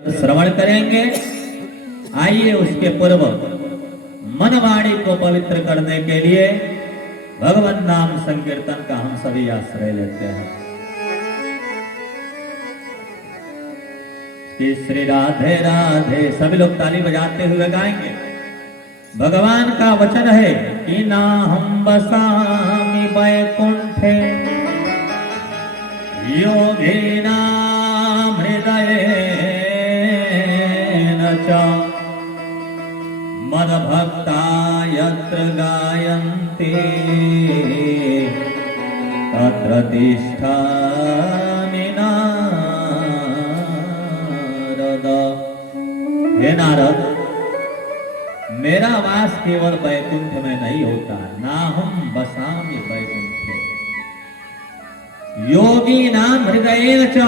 श्रवण करेंगे। आइए उसके पूर्व मन वाणी को पवित्र करने के लिए भगवान नाम संकीर्तन का हम सभी आश्रय लेते हैं कि श्री राधे राधे। सभी लोग ताली बजाते हुए गाएंगे। भगवान का वचन है कि ना हम बसामि वैकुंठे योगिना हृदये मद भक्ता यत्र गायन्ति तत्र तिष्ठामि नारद। हे नारद, मेरा वास केवल वैकुंठ में नहीं होता। ना हम बसामि वैकुंठे योगी नाम हृदय च।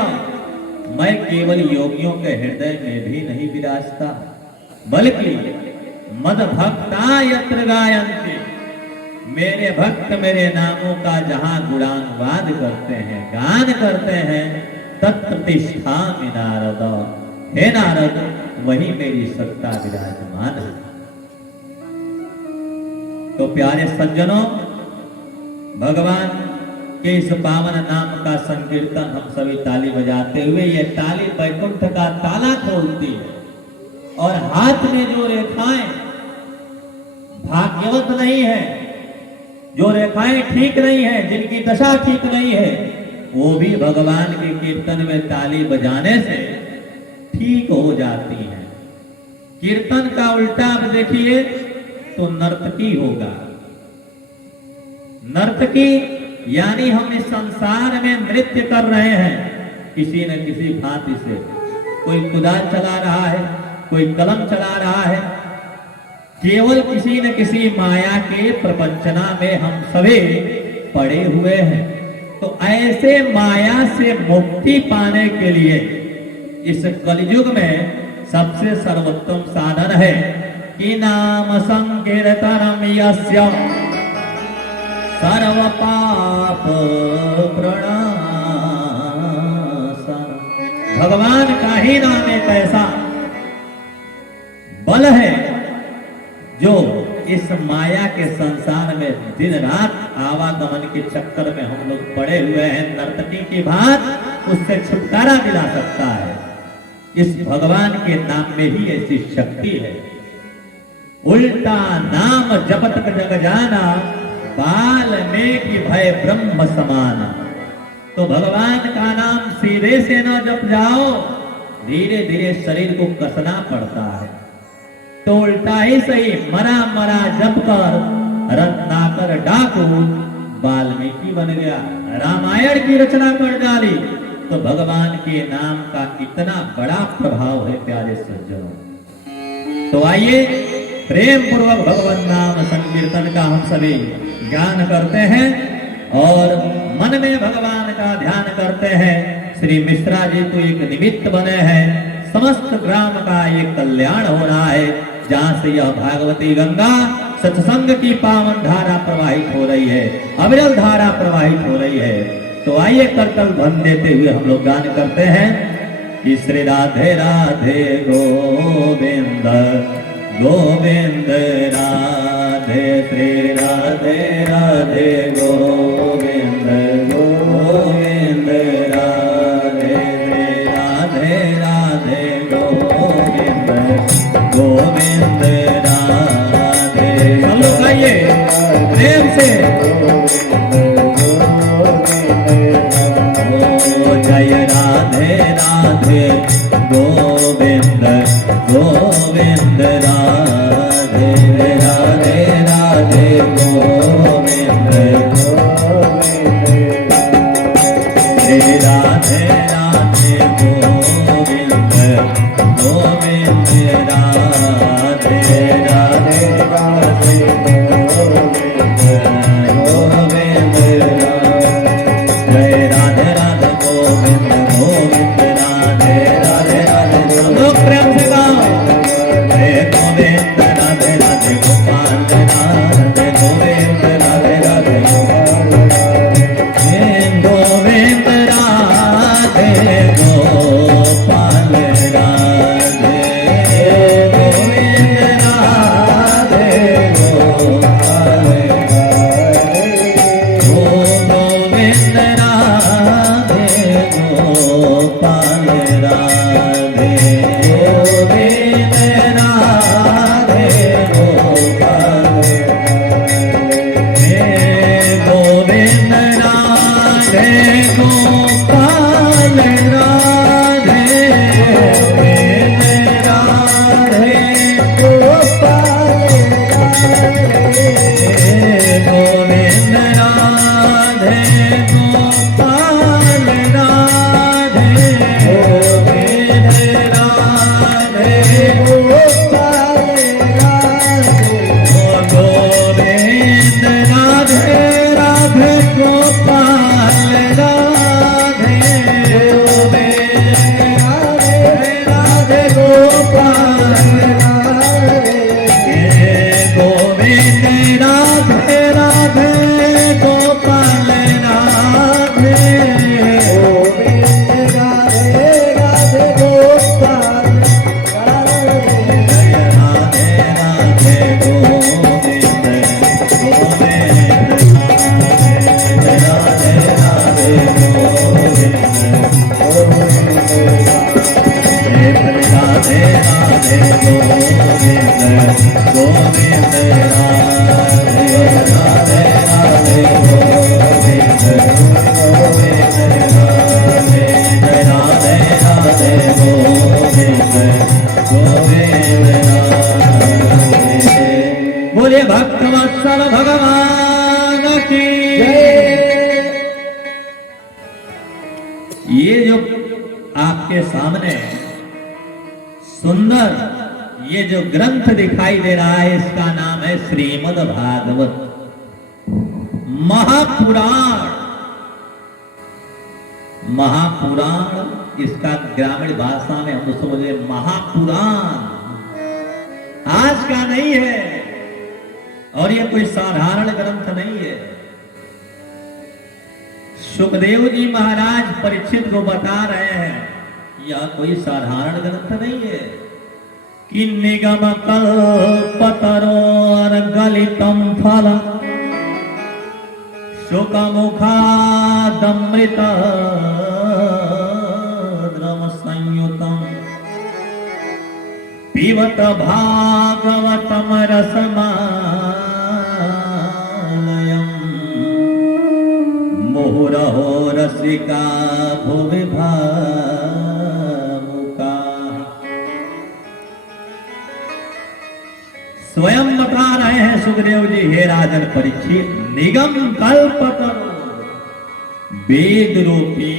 मैं केवल योगियों के हृदय में भी नहीं विराजता, बल्कि मद भक्ता यत्र गायन्ति, मेरे भक्त मेरे नामों का जहां गुणानुवाद करते हैं, गान करते हैं, तत्र तिष्ठामि नारद। हे नारद, वही मेरी सत्ता विराजमान है। तो प्यारे सज्जनों, भगवान के इस पावन नाम का संकीर्तन हम सभी ताली बजाते हुए, ये ताली वैकुंठ का ताला खोलती है। और हाथ में जो रेखाएं भाग्यवत नहीं है, जो रेखाएं ठीक नहीं है, जिनकी दशा ठीक नहीं है, वो भी भगवान के कीर्तन में ताली बजाने से ठीक हो जाती हैं। कीर्तन का उल्टा आप देखिए तो नर्तकी होगा। नर्तकी यानी हम इस संसार में नृत्य कर रहे हैं किसी न किसी भांति से। कोई कुदाल चला रहा है, कोई कलम चला रहा है, केवल किसी न किसी माया के प्रपंचना में हम सभी पड़े हुए हैं। तो ऐसे माया से मुक्ति पाने के लिए इस कलयुग में सबसे सर्वोत्तम साधन है कि नाम संकीर्तनम यस्य सर्व पाप प्रणाशन। भगवान का ही नाम एक ऐसा बल है जो इस माया के संसार में दिन रात आवागमन के चक्कर में हम लोग पड़े हुए हैं, नर्तकी की भांत उससे छुटकारा दिला सकता है। इस भगवान के नाम में ही ऐसी शक्ति है। उल्टा नाम जपत जग जाना, बाल में कि भय ब्रह्म समाना। तो भगवान का नाम सीधे से न जप जाओ, धीरे धीरे शरीर को कसना पड़ता है। तो उल्टा ही सही, मरा मरा जप कर रत्नाकर डाकू वाल्मीकि बन गया, रामायण की रचना कर डाली। तो भगवान के नाम का कितना बड़ा प्रभाव है प्यारे सज्जनों। तो आइए प्रेम पूर्वक भगवान नाम संकीर्तन का हम सभी ज्ञान करते हैं और मन में भगवान का ध्यान करते हैं। श्री मिश्रा जी तो एक निमित्त बने हैं, समस्त ग्राम का ये कल्याण हो रहा है। जहाँ से यह भागवती गंगा सत्संग की पावन धारा प्रवाहित हो रही है, अविरल धारा प्रवाहित हो रही है। तो आइए करतल ध्वन देते हुए हम लोग गान करते हैं कि श्री राधे राधे गोविंद गोविंद राधे, श्री राधे राधे गोविंद गोविंद राधे, श्री राधे राधे गोविंद गोविंद राधे। हम लोग आइए प्रेम से जय राधे राधे गोविंद गोविंद राधे, राधे राधे गोविंद गोविंद, राधे राधे गोविंद गोविंद राधे, राधे राधे गोविंद गोविंद जय राधे राधे गोविंद गोविंद राधे, राधे राधे लोग प्रेम से गाओ। जय गोविंद राधे राधे गोपाल राधे, गोविंद राधे राधे गोपाल राधे, गोविंद राधे गोपाल राधे। राधे राधे गोविंद गोविंद राधे राधे राधे गोविंद गोविंद राधे राधे राधे गोविंद गोविंद राधे। बोले भक्तवत्सल भगवान की ये जो आपके सामने सुंदर ये जो ग्रंथ दिखाई दे रहा है इसका नाम है श्रीमद् भागवत महापुराण। महापुराण इसका ग्रामीण भाषा में हम उसको बोले महापुराण। आज का नहीं है और ये कोई साधारण ग्रंथ नहीं है। सुखदेव जी महाराज परीक्षित को बता रहे हैं यह कोई साधारण ग्रंथ नहीं है कि निगम कल्पतरोर गलितम फल शुक मुखादमृत द्रम संयुतम पीबत भागवतम रसमालयम मुहुरहो रसिका भुवि भावुका। स्वयं बता रहे हैं सुखदेव जी, हे राजन परीक्षित, निगम कल्पतरु वेद रूपी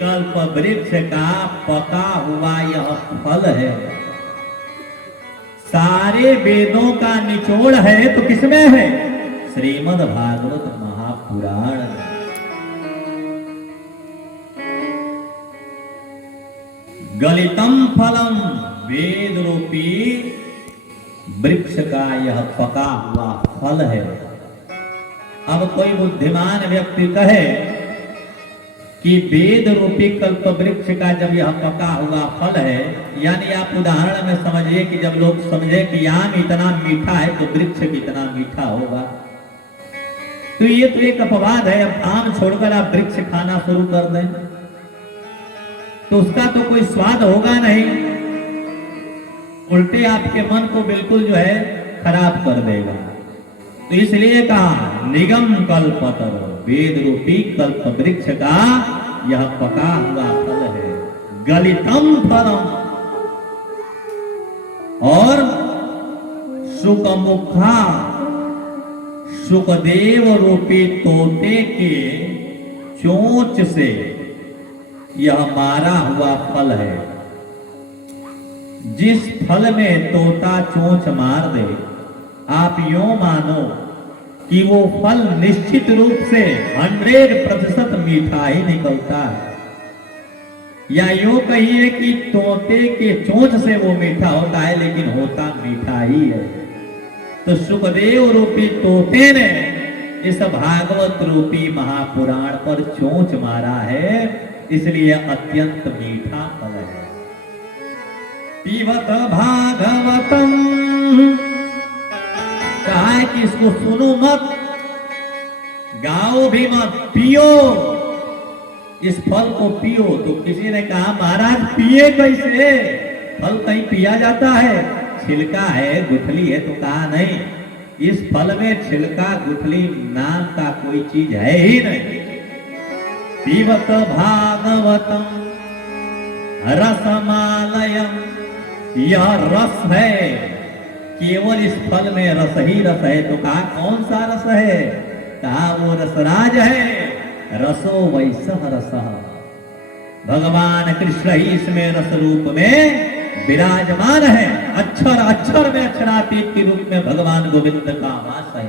कल्प वृक्ष का पका हुआ यह फल है। सारे वेदों का निचोड़ है तो किसमें है? श्रीमद् भागवत महापुराण। गलितम फलम वेद रूपी वृक्ष का यह पका हुआ फल है। अब कोई बुद्धिमान व्यक्ति कहे कि वेद रूपी कल्प वृक्ष का जब यह पका हुआ फल है, यानी आप उदाहरण में समझिए कि जब लोग समझे कि आम इतना मीठा है तो वृक्ष कितना मीठा होगा, तो ये तो एक अपवाद है। अब आम छोड़कर आप वृक्ष खाना शुरू कर दें तो उसका तो कोई स्वाद होगा नहीं, उल्टे आपके मन को बिल्कुल जो है खराब कर देगा। तो इसलिए कहा निगम कल्पतरु वेद रूपी कल्प वृक्ष का यह पका हुआ फल है। गलितम फलम और सुकमुखा सुखदेव रूपी तोते के चोंच से यह मारा हुआ फल है। जिस फल में तोता चोंच मार दे, आप यूं मानो कि वो फल निश्चित रूप से 100% मीठा ही निकलता है, या यूं कहिए कि तोते के चोंच से वो मीठा होता है लेकिन होता मीठा ही है। तो सुखदेव रूपी तोते ने इस भागवत रूपी महापुराण पर चोंच मारा है, इसलिए अत्यंत मीठा फल है। पीबत भागवतम, कहा है कि इसको सुनो मत, गाओ भी मत, पियो, इस फल को पियो। तो किसी ने कहा महाराज पिए कैसे? फल कहीं पिया जाता है? छिलका है, गुठली है? तो कहा नहीं, इस फल में छिलका गुठली नाम का कोई चीज है ही नहीं। पीबत भागवतम रसमालयम, यह रस है, केवल इस फल में रस ही रस है। तो कहा कौन सा रस है? कहा वो रसराज है। रसो वैसह रसः, भगवान कृष्ण ही इसमें रस रूप में विराजमान है। अक्षर अक्षर में अक्षरातीत के रूप में भगवान गोविंद का वास है।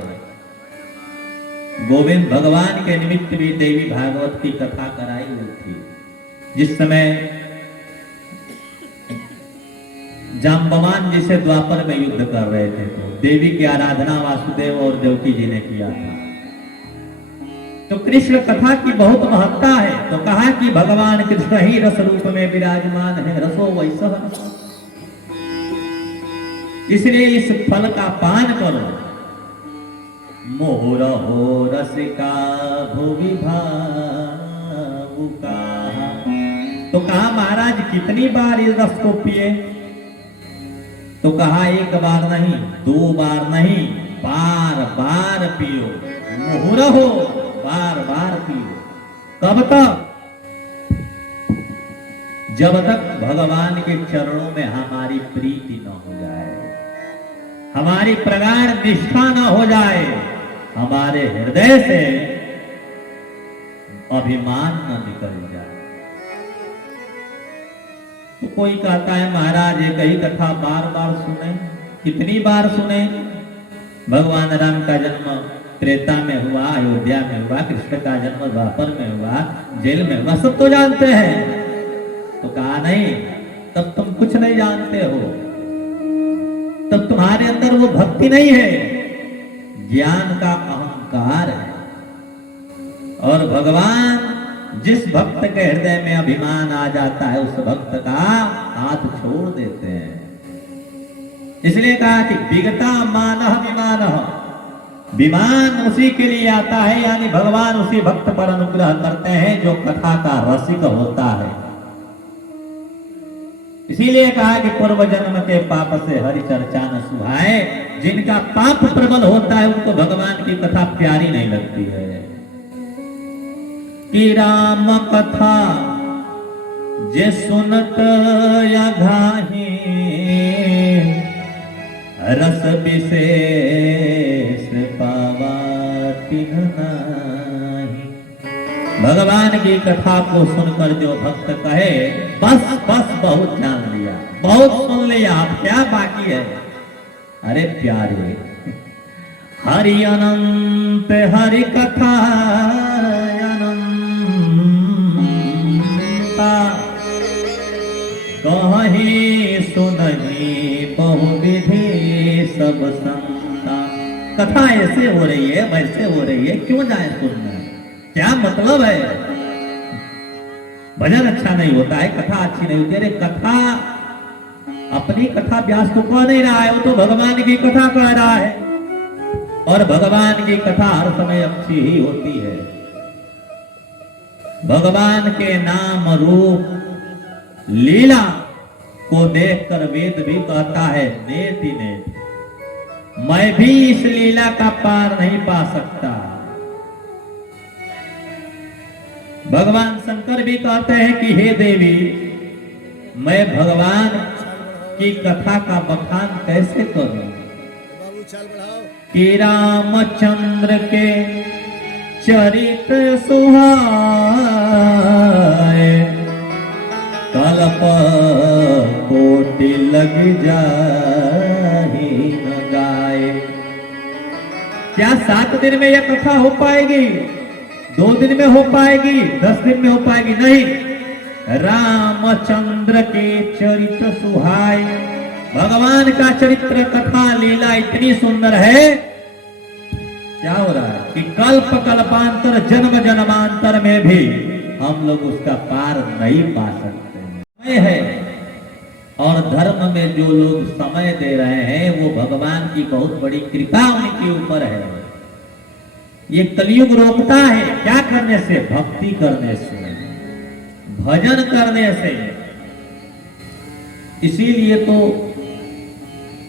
गोविंद भगवान के निमित्त भी देवी भागवत की कथा कराई हुई थी। जिस समय जाम्बवान जी से द्वापर में युद्ध कर रहे थे तो देवी की आराधना वासुदेव और देवकी जी ने किया था। तो कृष्ण कथा की बहुत महत्ता है। तो कहा कि भगवान कृष्ण ही रस रूप में विराजमान है। रसो वैसह, इसलिए इस फल का पान करो। मोहरहो रसिका भुवि भावुका। तो कहा महाराज कितनी बार इस रस को पिए? तो कहा एक बार नहीं, 2 बार नहीं, बार बार पियो, मुहुरहो, बार बार पियो। कब तक? जब तक भगवान के चरणों में हमारी प्रीति न हो जाए, हमारी प्रगाढ़ निष्ठा न हो जाए, हमारे हृदय से अभिमान न निकल जाए। तो कोई कहता है महाराज एक ही कथा बार बार सुने, कितनी बार सुने? भगवान राम का जन्म त्रेता में हुआ, अयोध्या में हुआ, कृष्ण का जन्म द्वापर में हुआ, जेल में हुआ, सब तो जानते हैं। तो कहा नहीं, तब तुम कुछ नहीं जानते हो, तब तुम्हारे अंदर वो भक्ति नहीं है, ज्ञान का अहंकार है। और भगवान जिस भक्त के हृदय में अभिमान आ जाता है, उस भक्त का हाथ छोड़ देते हैं। इसलिए कहा कि विगता मानः विमानः, विमान उसी के लिए आता है, यानी भगवान उसी भक्त पर अनुग्रह करते हैं जो कथा का रसिक होता है। इसीलिए कहा कि पूर्व जन्म के पाप से हरि चर्चा न सुहाए। जिनका पाप प्रबल होता है उनको भगवान की कथा प्यारी नहीं लगती है। कि राम कथा जे सुनत या घाही, रस विशेष पावा तिन्ह नाही। भगवान की कथा को सुनकर जो भक्त कहे बस बस बहुत जान लिया, बहुत सुन लिया, अब क्या बाकी है? अरे प्यारे, हरि अनंत हरि कथा कहीं सुनही बहुविधि सब संता। कथा ऐसे हो रही है, वैसे हो रही है, क्यों जाए सुनने? क्या मतलब है? भजन अच्छा नहीं होता है, कथा अच्छी नहीं होती। अरे कथा, अपनी कथा व्यास को कह नहीं रहा है, वो तो भगवान की कथा कह रहा है। और भगवान की कथा हर समय अच्छी ही होती है। भगवान के नाम रूप लीला को देखकर वेद भी कहता है नेति नेति, मैं भी इस लीला का पार नहीं पा सकता। भगवान शंकर भी कहते हैं कि हे देवी, मैं भगवान की कथा का बखान कैसे करूं? कि रामचंद्र के चरित्र सुहाए, कल्प कोटि लग जाहि न गाए। क्या 7 दिन में यह कथा हो पाएगी? 2 दिन में हो पाएगी? 10 दिन में हो पाएगी? नहीं। रामचंद्र के चरित्र सुहाए, भगवान का चरित्र कथा लीला इतनी सुंदर है। क्या हो रहा है कि कल्प कल्पांतर जन्म जन्मांतर में भी हम लोग उसका पार नहीं पा सकते है। और धर्म में जो लोग समय दे रहे हैं वो भगवान की बहुत बड़ी कृपा उनके ऊपर है। ये कलयुग रोकता है क्या करने से? भक्ति करने से, भजन करने से। इसीलिए तो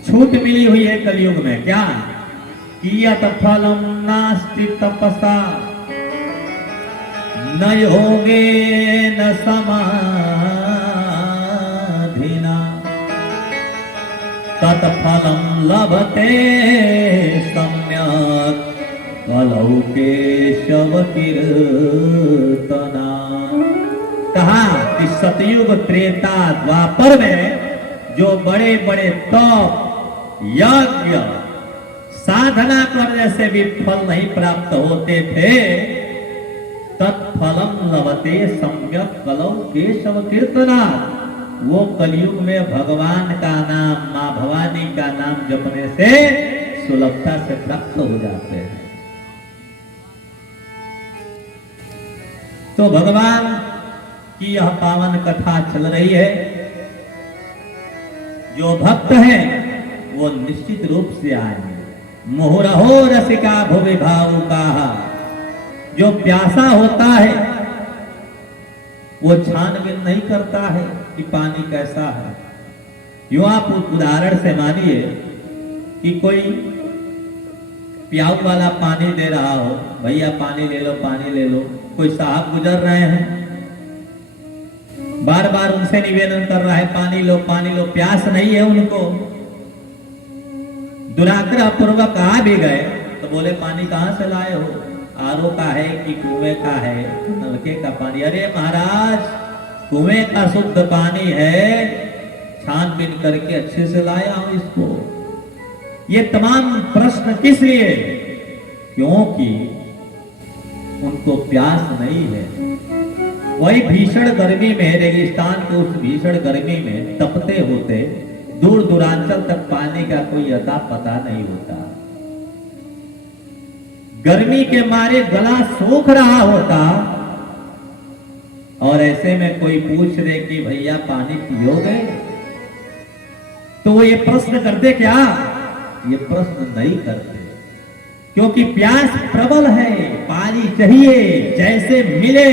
छूट मिली हुई है कलयुग में। क्या? कियत फलम नास्ति तपसा, न योगे न समाधिना, तत्फलम लभते सम्यक कलौ केशव कीर्तना। कहा कि सतयुग त्रेता द्वापर में जो बड़े बड़े तप यज्ञ साधना करने से भी फल नहीं प्राप्त होते थे, तत्फलम लभते सम्यक कलौ केशव कीर्तना। वो कलयुग में भगवान का नाम, मां भवानी का नाम जपने से सुलभता से प्राप्त हो जाते हैं। तो भगवान की यह पावन कथा चल रही है। जो भक्त हैं वो निश्चित रूप से आएंगे। मुहुरहो रसिका भुवि भावुका, जो प्यासा होता है वो छानबीन नहीं करता है कि पानी कैसा है। यूं आप उदाहरण से मानिए कि कोई प्याऊ वाला पानी दे रहा हो, भैया पानी ले लो पानी ले लो। कोई साहब गुजर रहे हैं, बार बार उनसे निवेदन कर रहा है पानी लो, प्यास नहीं है उनको। दुराग्रह पूर्वक आ भी गए तो बोले पानी कहां से लाए हो, आरओ का है कि कुएं का है, नलके का पानी। अरे महाराज कुएं का शुद्ध पानी है, छानबीन करके अच्छे से लाया हूं इसको। ये तमाम प्रश्न किस लिए? क्योंकि उनको प्यास नहीं है। वही भीषण गर्मी में, रेगिस्तान के उस भीषण गर्मी में तपते होते दूर दूरांचल तक पानी का कोई अता पता नहीं होता। गर्मी के मारे गला सूख रहा होता और ऐसे में कोई पूछ दे कि भैया पानी पियोगे, तो वो ये प्रश्न करते क्या? ये प्रश्न नहीं करते, क्योंकि प्यास प्रबल है, पानी चाहिए, जैसे मिले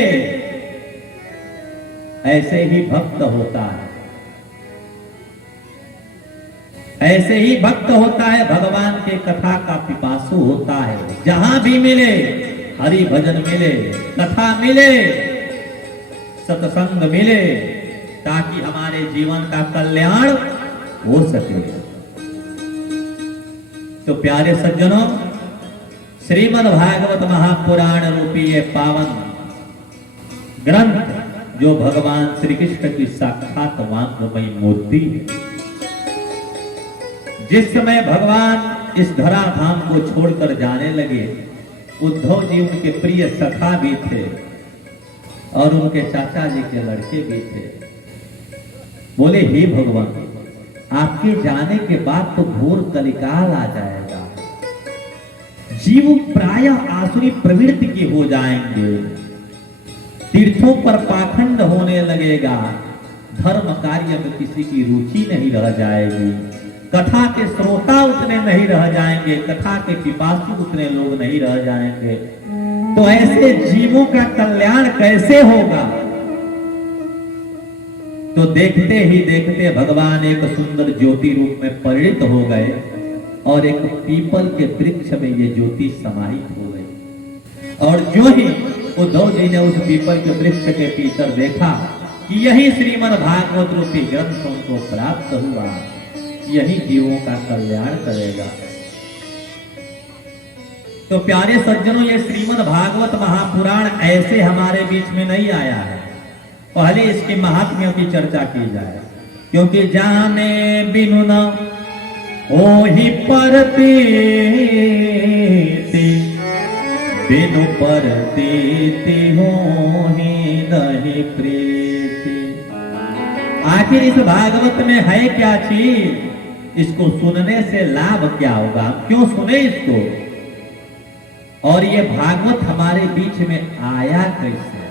ऐसे ही भक्त होता है, ऐसे ही भक्त होता है, भगवान के कथा का पिपासु होता है। जहां भी मिले हरि भजन मिले, कथा मिले, सत्संग मिले, ताकि हमारे जीवन का कल्याण हो सके। तो प्यारे सज्जनों, श्रीमद् भागवत महापुराण रूपी ये पावन ग्रंथ जो भगवान श्री कृष्ण की साक्षात वांग्मयी मूर्ति है। जिस समय भगवान इस धरा धाम को छोड़कर जाने लगे, उद्धव जी उनके प्रिय सखा भी थे और उनके चाचा जी के लड़के भी थे। बोले हे भगवान, आपके जाने के बाद तो घोर कलिकाल आ जाएगा, जीव प्राय आसुरी प्रवृत्ति के हो जाएंगे, तीर्थों पर पाखंड होने लगेगा, धर्म कार्य में किसी की रुचि नहीं रह जाएगी, कथा के श्रोता उतने नहीं रह जाएंगे, कथा के पिपासु उतने लोग नहीं रह जाएंगे। तो ऐसे जीवों का कल्याण कैसे होगा? तो देखते ही देखते भगवान एक सुंदर ज्योति रूप में परिणित हो गए और एक पीपल के वृक्ष में ये ज्योति समाहित हो गई। और जो ही उद्धव जी ने उस पीपल के वृक्ष के भीतर देखा कि यही श्रीमद् भागवत रूपी ग्रंथ उनको प्राप्त हुआ, यही जीवों का कल्याण करेगा। तो प्यारे सज्जनों, ये श्रीमद् भागवत महापुराण ऐसे हमारे बीच में नहीं आया है। पहले इसके महात्म्यों की चर्चा की जाए, क्योंकि जाने बिनु न ओहि परतीति, बिनु परतीति होहि नहीं प्रीति। आखिर इस भागवत में है क्या चीज? इसको सुनने से लाभ क्या होगा? क्यों सुने इसको? और ये भागवत हमारे बीच में आया कैसे?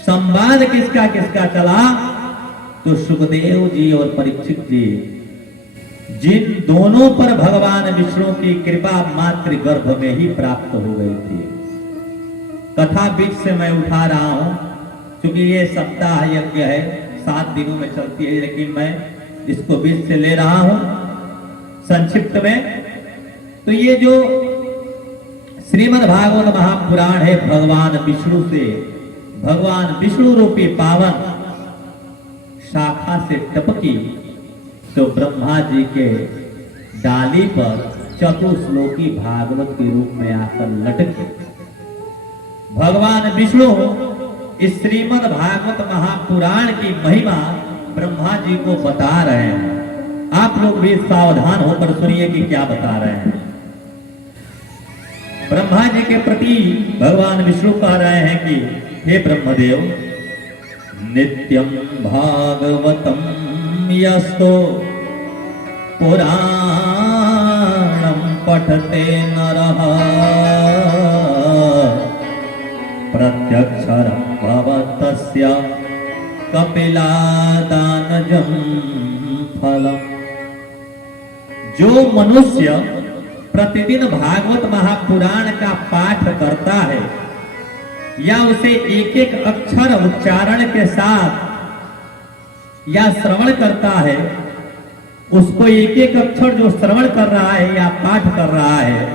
संवाद किसका किसका चला? तो सुखदेव जी और परीक्षित जी, जिन दोनों पर भगवान विष्णु की कृपा मातृ गर्भ में ही प्राप्त हो गई थी। कथा बीच से मैं उठा रहा हूं, क्योंकि ये सप्ताह यज्ञ है, 7 दिनों में चलती है, लेकिन मैं इसको बीच से ले रहा हूं संक्षिप्त में। तो ये जो श्रीमद् भागवत महापुराण है, भगवान विष्णु से, भगवान विष्णु रूपी पावन शाखा से टपकी तो ब्रह्मा जी के डाली पर चतुश्लोकी भागवत के रूप में आकर लटके। भगवान विष्णु इस श्रीमद् भागवत महापुराण की महिमा ब्रह्मा जी को बता रहे हैं। आप लोग भी सावधान होकर सुनिए कि क्या बता रहे हैं। ब्रह्मा जी के प्रति भगवान विष्णु कह रहे हैं कि हे ब्रह्मदेव, नित्यं भागवतम यस्तो पुराणं पठते नरः, प्रत्यक्षरं भवतस्य कपिलादानजं फलम्। जो मनुष्य प्रतिदिन भागवत महापुराण का पाठ करता है या उसे एक एक अक्षर उच्चारण के साथ या श्रवण करता है, उसको एक एक अक्षर जो श्रवण कर रहा है या पाठ कर रहा है,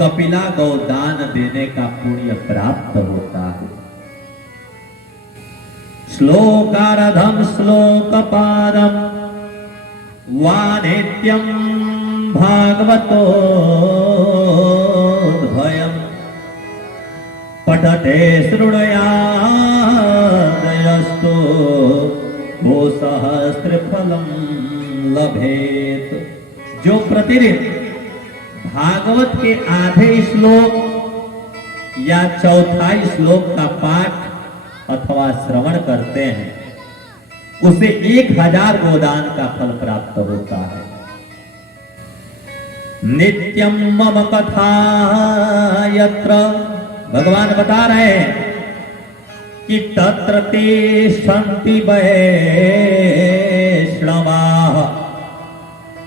कपिला गौदान देने का पुण्य प्राप्त होता है। श्लोकारधम श्लोकपादम वानित्यम भागवतो भयम पठते शृणुयादयस्तु वो सहस्त्र फलम लभेत। जो प्रतिदिन भागवत के आधे श्लोक या चौथाई श्लोक का पाठ अथवा श्रवण करते हैं, उसे 1000 गोदान का फल प्राप्त होता है। नित्यम मम कथा यत्र, भगवान बता रहे हैं कि तत्र तिष्ठन्ति वैष्णवाः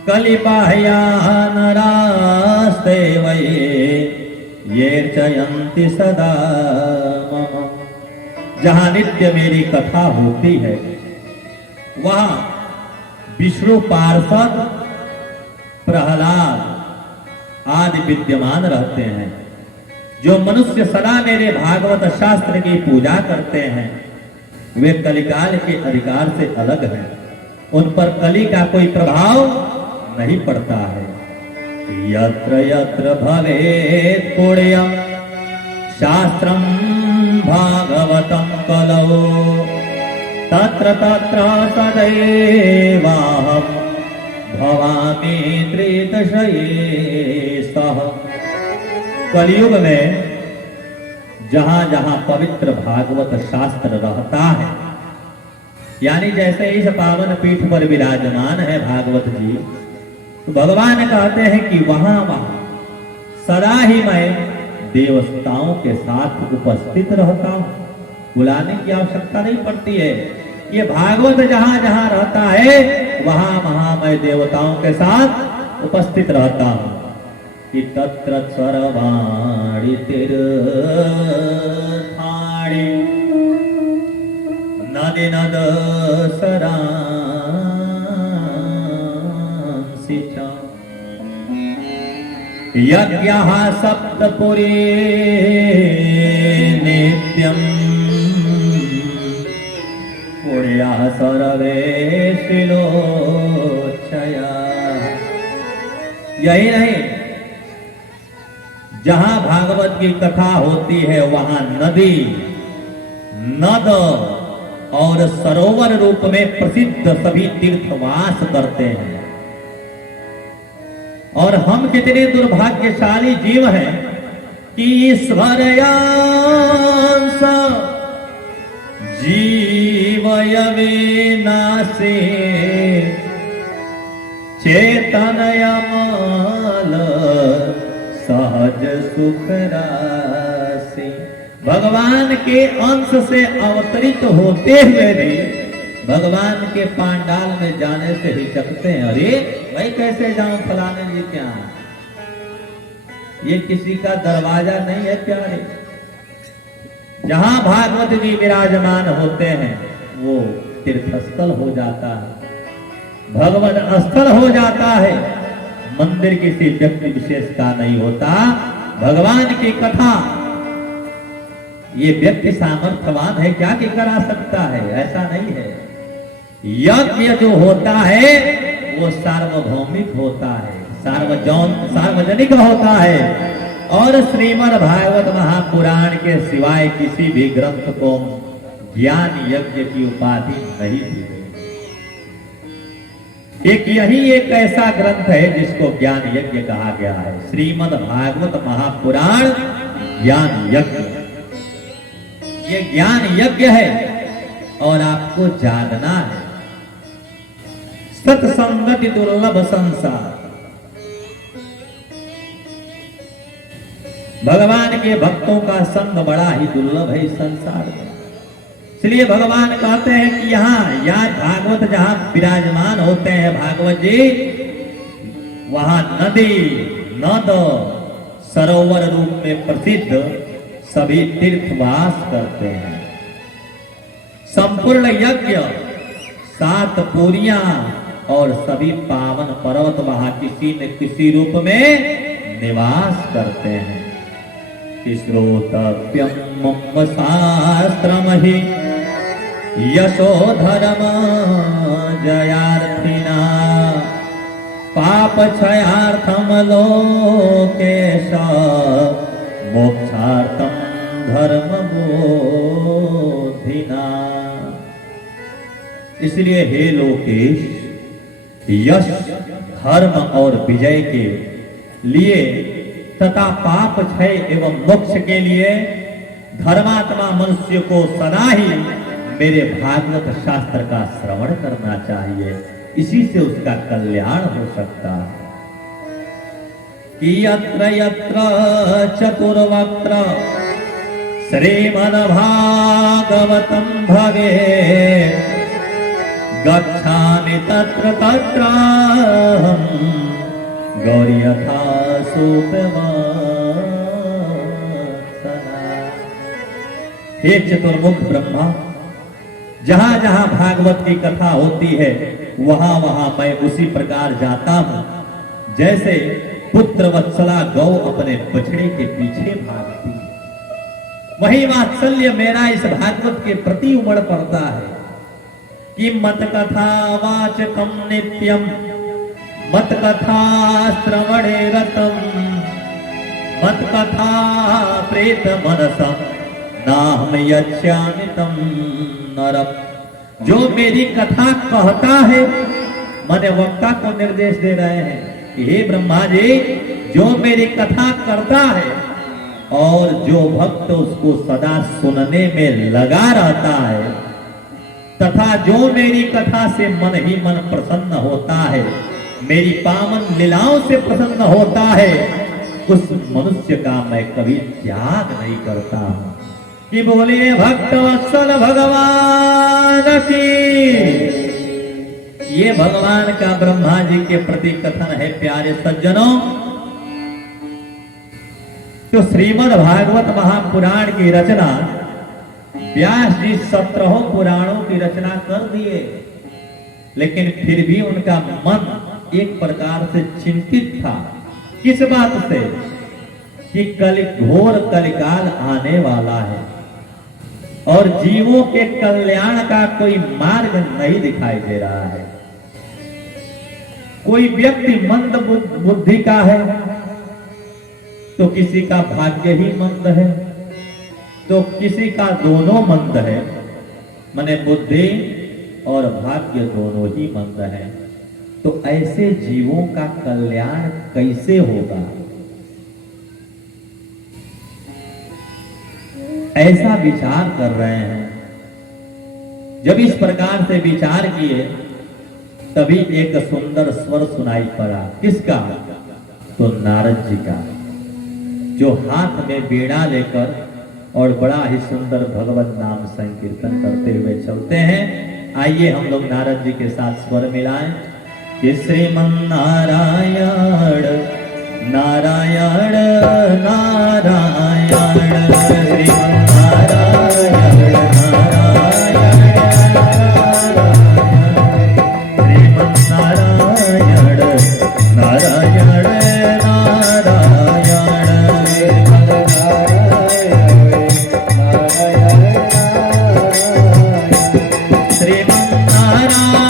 कलिबाह्या नरास्ते वये ये चयन्ति सदा मम। जहां नित्य मेरी कथा होती है, वहां विष्णु पार्षद प्रहलाद आदि विद्यमान रहते हैं। जो मनुष्य सदा मेरे भागवत शास्त्र की पूजा करते हैं, वे कलिकाल के अधिकार से अलग हैं, उन पर कली का कोई प्रभाव नहीं पड़ता है। यत्र यत्र भवेत् पुण्यं शास्त्रं भागवतं कलौ तत्र तत्र सदैवाहं भवामि त्रिदशये सह। कलयुग में जहां जहां पवित्र भागवत शास्त्र रहता है, यानी जैसे इस पावन पीठ पर विराजमान है भागवत जी, तो भगवान कहते हैं कि वहां वहां सदा ही मैं देवताओं के साथ उपस्थित रहता हूं, बुलाने की आवश्यकता नहीं पड़ती है। ये भागवत जहां जहां रहता है, वहां वहां मैं देवताओं के साथ उपस्थित रहता हूं। कि तत्र सर्वाणि तीर्थाणि नदी नद सरांसि च यज्ञः सप्तपुरी नित्यम् पुण्यः सर्वे शिलोच्छया। यही नहीं, जहां भागवत की कथा होती है, वहां नदी, नद और सरोवर रूप में प्रसिद्ध सभी तीर्थवास करते हैं। और हम कितने दुर्भाग्यशाली जीव हैं कि ईश्वरयांश जीवय विनाशे चेतनयमल सहज सुख राशि। भगवान के अंश से अवतरित होते हुए भी भगवान के पांडाल में जाने से हिचकते हैं। अरे भाई कैसे जाऊं फलाने जी क्या, ये किसी का दरवाजा नहीं है प्यारे। जहां भागवत जी विराजमान होते हैं, वो तीर्थस्थल हो जाता है, भगवत स्थल हो जाता है। मंदिर किसी व्यक्ति विशेष का नहीं होता। भगवान की कथा, ये व्यक्ति सामर्थ्यवान है क्या कि करा सकता है, ऐसा नहीं है। यज्ञ जो होता है वो सार्वभौमिक होता है, सार्वजनिक होता है। और श्रीमद् भागवत महापुराण के सिवाय किसी भी ग्रंथ को ज्ञान यज्ञ की उपाधि नहीं दी गई। एक यही एक ऐसा ग्रंथ है जिसको ज्ञान यज्ञ कहा गया है, श्रीमद् भागवत महापुराण ज्ञान यज्ञ। ये ज्ञान यज्ञ है और आपको जागना है। सत्संगति दुर्लभ संसार, भगवान के भक्तों का संग बड़ा ही दुर्लभ है इस संसार में। इसलिए भगवान कहते हैं कि यहाँ या भागवत जहां विराजमान होते हैं भागवत जी, वहां नदी, नद, सरोवर रूप में प्रसिद्ध सभी तीर्थवास करते हैं। संपूर्ण यज्ञ सात पूरियां और सभी पावन पर्वत वहां किसी न किसी रूप में निवास करते हैं। श्रोतव्यम मम शास्त्रमहि यशो धर्म जयार्थिना पाप क्षयार्थम लोकेश मोक्षार्थम धर्म बोधिना। इसलिए हे लोकेश, यश धर्म और विजय के लिए तथा पाप क्षय एवं मोक्ष के लिए धर्मात्मा मनुष्य को सदा ही मेरे भागवत शास्त्र का श्रवण करना चाहिए। इसी से उसका कल्याण हो सकता है। कि यत्र यत्र चतुर्वक्त्र श्रीमद्भागवतं भवेत् गच्छामि तत्र तत्राहं गौर्यथा सुप्रवासना। हे चतुर्मुख ब्रह्मा, जहां जहां भागवत की कथा होती है वहां वहां मैं उसी प्रकार जाता हूं जैसे पुत्र वत्सला गौ अपने बछड़े के पीछे भागती है। वही वात्सल्य मेरा इस भागवत के प्रति उमड़ पड़ता है कि मत कथा वाचकम नित्यम मत कथा श्रवणे रतम मत कथा प्रेत मनसम नाहम यच्छामि तम नरम। जो मेरी कथा कहता है, माने वक्ता को निर्देश दे रहे हैं कि हे ब्रह्मा जी, जो मेरी कथा करता है और जो भक्त उसको सदा सुनने में लगा रहता है तथा जो मेरी कथा से मन ही मन प्रसन्न होता है, मेरी पावन लीलाओं से प्रसन्न होता है, उस मनुष्य का मैं कभी त्याग नहीं करता। कि बोले भक्त वत्सल भगवान की। ये भगवान का ब्रह्मा जी के प्रति कथन है। प्यारे सज्जनों, तो श्रीमद् भागवत महापुराण की रचना व्यास जी 17 पुराणों की रचना कर दिए, लेकिन फिर भी उनका मन एक प्रकार से चिंतित था। किस बात से? कि घोर कलिकाल आने वाला है और जीवों के कल्याण का कोई मार्ग नहीं दिखाई दे रहा है। कोई व्यक्ति मंद बुद्धि का है तो किसी का भाग्य ही मंद है, तो किसी का दोनों मंद है, माने बुद्धि और भाग्य दोनों ही मंद है। तो ऐसे जीवों का कल्याण कैसे होगा? ऐसा विचार कर रहे हैं। जब इस प्रकार से विचार किए तभी एक सुंदर स्वर सुनाई पड़ा। किसका? तो नारद जी का, जो हाथ में बीड़ा लेकर और बड़ा ही सुंदर भगवत नाम संकीर्तन करते हुए चलते हैं। आइए हम लोग नारद जी के साथ स्वर मिलाएं कि श्रीमन नारायण नारायण नारायण श्रीमन नारायण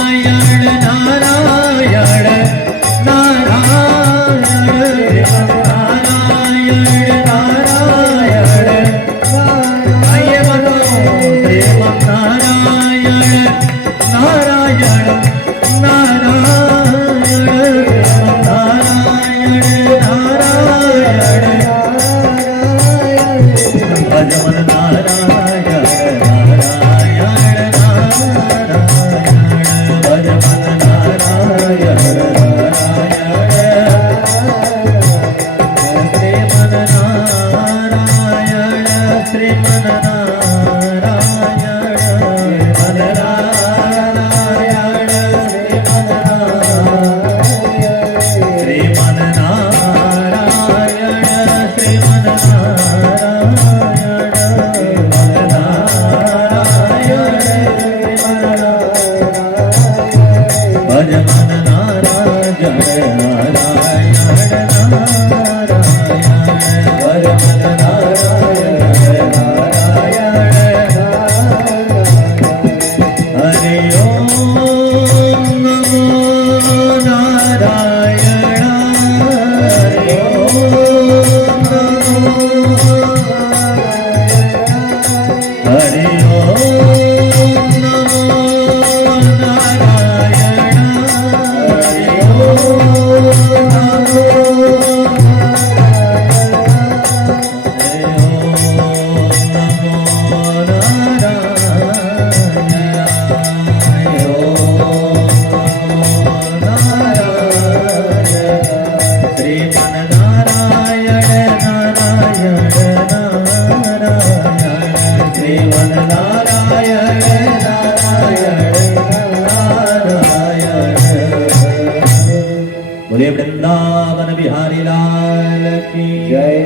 बोले वृंदावन बिहारी लाल की जय।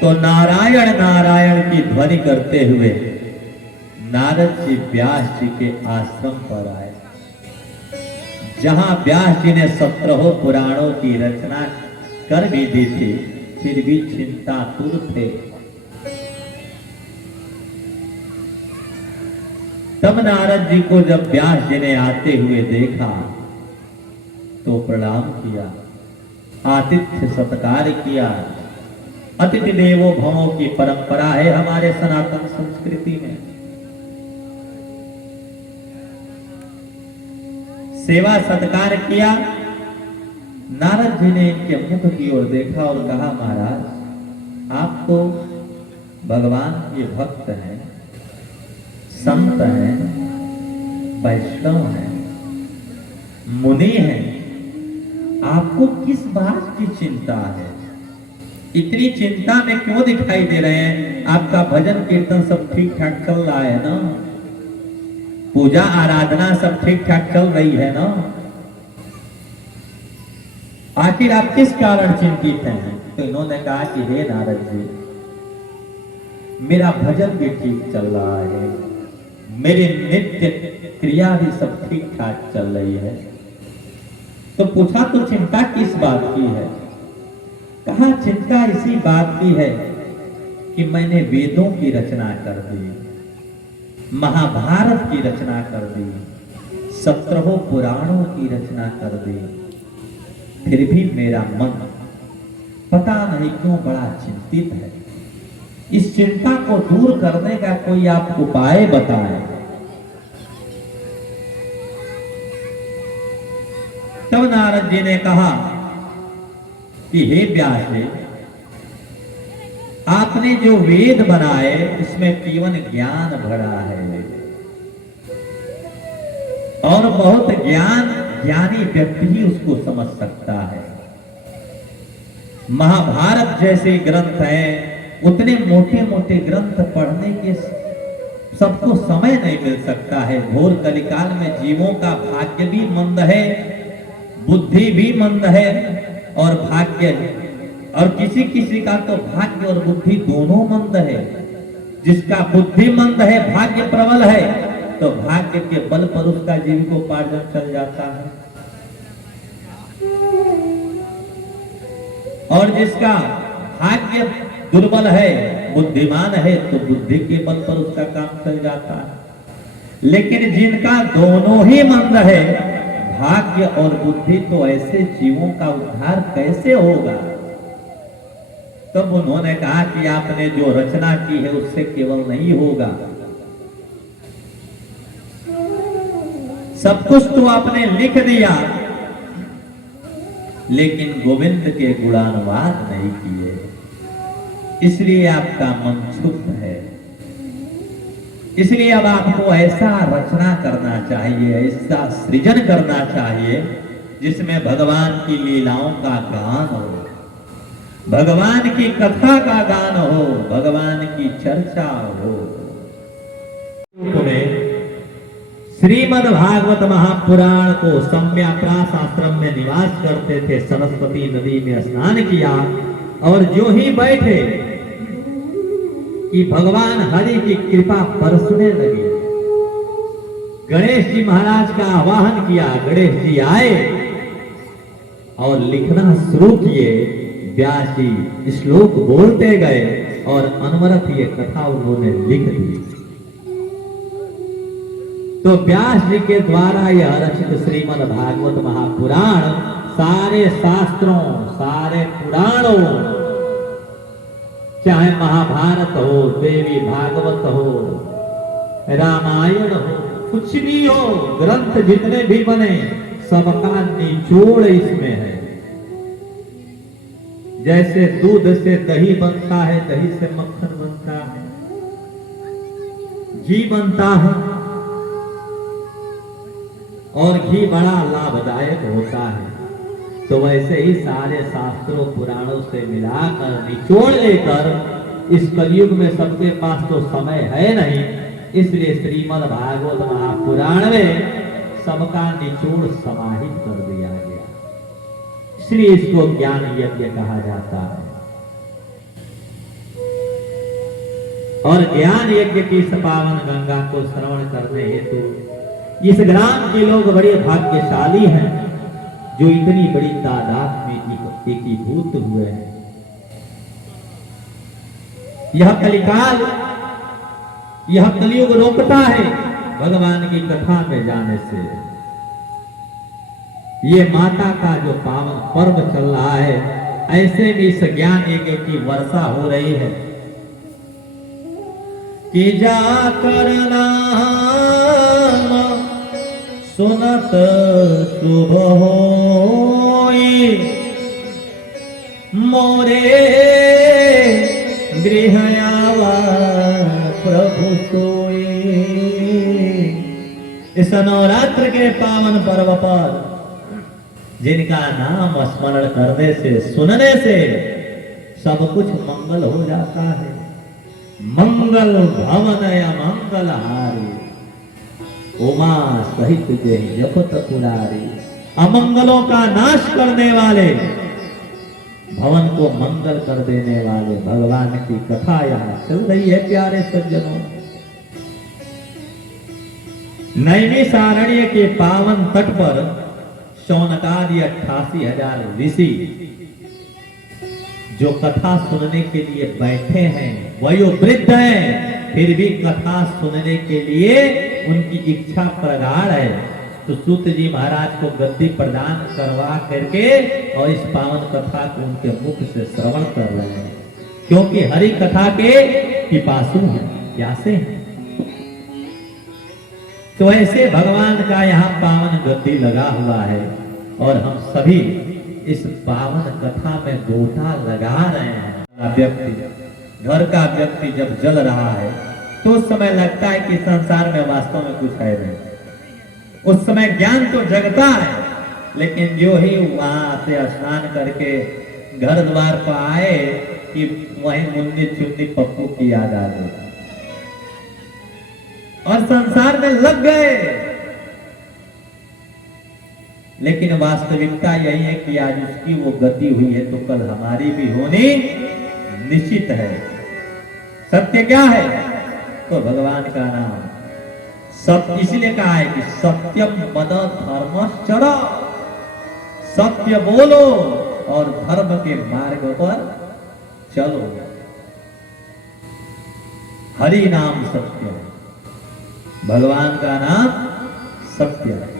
तो नारायण नारायण की ध्वनि करते हुए नारद जी व्यास जी के आश्रम पर आए, जहां व्यास जी ने 17 पुराणों की रचना कर भी दी थी, फिर भी चिंतातुर थे। तब नारद जी को जब व्यास जी ने आते हुए देखा तो प्रणाम किया, आतिथ्य सत्कार किया। अतिथि देवो भवो की परंपरा है हमारे सनातन संस्कृति में। सेवा सत्कार किया। नारद जी ने इनके मुख की ओर देखा और कहा, महाराज आप तो भगवान के भक्त हैं, संत हैं, वैष्णव हैं, मुनि हैं, आपको किस बात की चिंता है? इतनी चिंता में क्यों दिखाई दे रहे हैं? आपका भजन कीर्तन सब ठीक ठाक चल रहा है ना? पूजा आराधना सब ठीक ठाक चल रही है ना? आखिर आप किस कारण चिंतित हैं? तो इन्होंने कहा कि हे नारद जी, मेरा भजन भी ठीक चल रहा है, मेरी नित्य क्रिया भी सब ठीक ठाक चल रही है। तो पूछा तो चिंता किस बात की है? कहा चिंता इसी बात की है कि मैंने वेदों की रचना कर दी, महाभारत की रचना कर दी, 17 पुराणों की रचना कर दी, फिर भी मेरा मन पता नहीं क्यों बड़ा चिंतित है। इस चिंता को दूर करने का कोई आप उपाय बताएं। तब नारद जी ने कहा कि हे व्यास जी, आपने जो वेद बनाए उसमें केवल ज्ञान भरा है और बहुत ज्ञानी व्यक्ति ही उसको समझ सकता है। महाभारत जैसे ग्रंथ हैं, उतने मोटे मोटे ग्रंथ पढ़ने के सबको समय नहीं मिल सकता है। घोर कलिकाल में जीवों का भाग्य भी मंद है, बुद्धि भी मंद है और भाग्य, और किसी किसी का तो भाग्य और बुद्धि दोनों मंद है। जिसका बुद्धि मंद है, भाग्य प्रबल है, तो भाग्य के बल पर उसका जीविकोपार्जन चल जाता है। और जिसका भाग्य दुर्बल है, बुद्धिमान है, तो बुद्धि के बल पर उसका काम चल जाता है। लेकिन जिनका दोनों ही मंद है, भाग्य और बुद्धि, तो ऐसे जीवों का उद्धार कैसे होगा? तब उन्होंने कहा कि आपने जो रचना की है उससे केवल नहीं होगा, सब कुछ तो आपने लिख दिया, लेकिन गोविंद के गुणानुवाद नहीं किए, इसलिए आपका मन क्षुब्ध है। इसलिए अब आपको ऐसा रचना करना चाहिए, ऐसा सृजन करना चाहिए जिसमें भगवान की लीलाओं का गान हो, भगवान की कथा का गान हो, भगवान की चर्चा हो। श्रीमद् भागवत महापुराण को सम्यक्रास आश्रम में निवास करते थे, सरस्वती नदी में स्नान किया और जो ही बैठे कि भगवान हरि की कृपा बरसने लगी। गणेश जी महाराज का आवाहन किया, गणेश जी आए और लिखना शुरू किए। व्यास जी श्लोक बोलते गए और अनवरत ये कथा उन्होंने लिख दी। तो व्यास जी के द्वारा यह रचित श्रीमद् भागवत महापुराण सारे शास्त्रों, सारे पुराणों, चाहे महाभारत हो, देवी भागवत हो, रामायण हो, कुछ भी हो, ग्रंथ जितने भी बने सबका निचोड़ इसमें है। जैसे दूध से दही बनता है, दही से मक्खन बनता है, घी बनता है और घी बड़ा लाभदायक होता है, तो वैसे ही सारे शास्त्रों पुराणों से मिलाकर निचोड़ लेकर, इस कलयुग में सबके पास तो समय है नहीं, इसलिए श्रीमद् भागवत महापुराण में सबका निचोड़ समाहित कर दिया गया। इसलिए इसको ज्ञान यज्ञ कहा जाता है। और ज्ञान यज्ञ की इस पावन गंगा को श्रवण करने हेतु इस ग्राम के लोग बड़े भाग्यशाली हैं जो इतनी बड़ी तादाद में एकीभूत हुए हैं। यह कलिकाल, यह कलयुग रोकता है भगवान की कथा में जाने से। ये माता का जो पावन पर्व चल रहा है, ऐसे भी इस ज्ञान यज्ञ की वर्षा हो रही है कि जाकर नाम सुनत शुभ होई, मोरे गृह आवा प्रभु सोई। इस नवरात्र के पावन पर्व पर जिनका नाम स्मरण करने से, सुनने से सब कुछ मंगल हो जाता है। मंगल भवन मंगल हारी, उमा सहित जय जपत पुरारी। अमंगलों का नाश करने वाले, भवन को मंगल कर देने वाले भगवान की कथा यहाँ चल रही है प्यारे सज्जनों। नैमिषारण्य के पावन तट पर शौनकादि 88,000 ऋषि जो कथा सुनने के लिए बैठे हैं, वयोवृद्ध हैं, फिर भी कथा सुनने के लिए उनकी इच्छा प्रगाढ़ है। तो सूत जी महाराज को गद्दी प्रदान करवा करके और इस पावन कथा को उनके मुख से श्रवण कर रहे हैं, क्योंकि हरि कथा के पिपासु हैं, प्यासे हैं। तो ऐसे भगवान का यहाँ पावन गद्दी लगा हुआ है और हम सभी इस पावन कथा में गोता लगा रहे हैं। व्यक्ति, घर का व्यक्ति जब जल रहा है तो उस समय लगता है कि संसार में वास्तव में कुछ है नहीं। उस समय ज्ञान तो जगता है, लेकिन जो ही वहां से स्नान करके घर द्वार पर आए कि वहीं मुन्नी चुन्नी पप्पू की याद आ गई और संसार में लग गए। लेकिन वास्तविकता यही है कि आज उसकी वो गति हुई है तो कल हमारी भी होनी निश्चित है। सत्य क्या है? तो भगवान का नाम सत्य, इसलिए कहा है कि सत्यम पद धर्मश्चर, सत्य बोलो और धर्म के मार्ग पर चलो। हरि नाम सत्य है, भगवान का नाम सत्य है।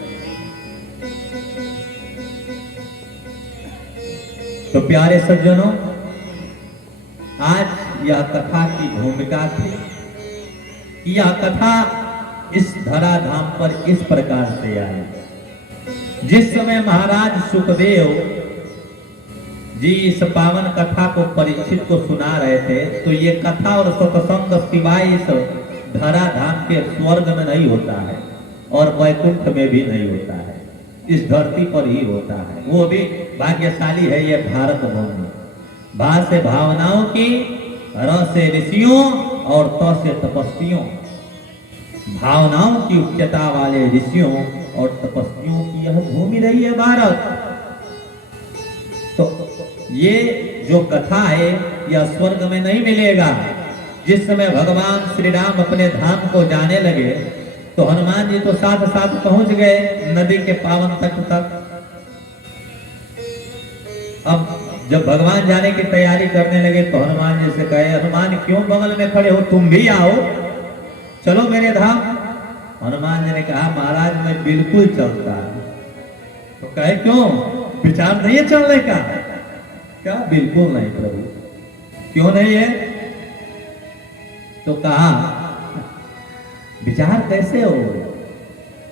तो प्यारे सज्जनों, आज यह कथा की भूमिका थी। यह कथा इस धराधाम पर इस प्रकार से आई। जिस समय महाराज सुखदेव जी इस पावन कथा को परीक्षित को सुना रहे थे, तो ये कथा और सत्संग सिवाय इस धराधाम के स्वर्ग में नहीं होता है और वैकुंठ में भी नहीं होता है, इस धरती पर ही होता है। वो भी भाग्यशाली है ये भारत भूमि। भा से भावनाओं की, र से ऋषियों और त से तपस्वियों, भावनाओं की उच्चता वाले ऋषियों और तपस्वियों की यह भूमि रही है भारत। तो ये जो कथा है यह स्वर्ग में नहीं मिलेगा। जिस समय भगवान श्री राम अपने धाम को जाने लगे तो हनुमान जी तो साथ साथ पहुंच गए नदी के पावन तट तक। अब जब भगवान जाने की तैयारी करने लगे तो हनुमान जी से कहे, हनुमान क्यों बगल में खड़े हो, तुम भी आओ, चलो मेरे धाम। हनुमान जी ने कहा, महाराज मैं बिल्कुल चलता। तो कहे क्यों, विचार नहीं है चलने का? क्या बिल्कुल नहीं प्रभु। क्यों नहीं है? तो कहा विचार कैसे हो,